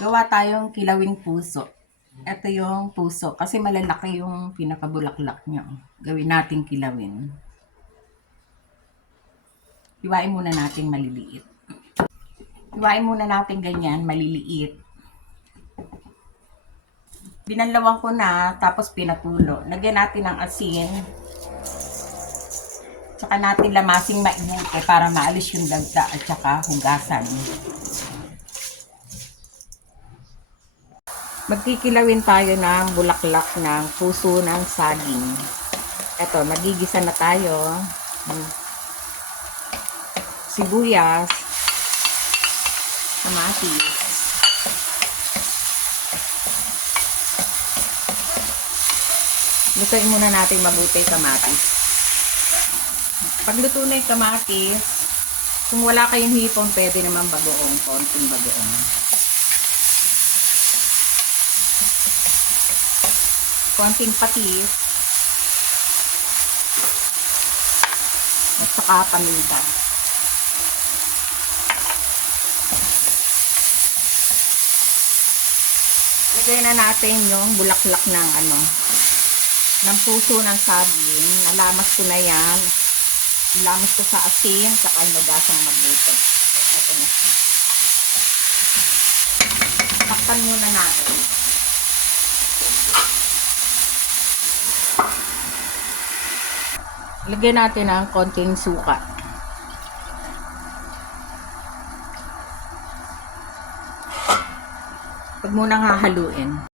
Gawa tayong kilawing puso. Ito yung puso kasi malalaki yung pinakabulaklak niya. Gawin nating kilawin. Hiwain muna natin maliliit. Hiwain muna natin ganyan, maliliit. Binanlawan ko na, tapos pinatulo. Lagyan natin ng asin. Tsaka natin lamasing maigi para maalis yung dagta at tsaka hugasan. Magkikilawin tayo ng bulaklak ng puso ng saging. Eto, magigisa na tayo. Sibuyas, kamatis, lutuin muna natin mabuti kamatis. Pagluto na yung kamatis, kung wala kayong hipon, pwede naman bagoong, konting bagoong. Konting patis, at saka paminta. Lagay na natin yung bulaklak ng puso ng saging. Nalamas ko na yan. Ilamas ko sa asin, saka nugasang mabuti. Ito na siya. Takpan muna natin. Lagyan natin ng konting suka. Huwag munang hahaluin.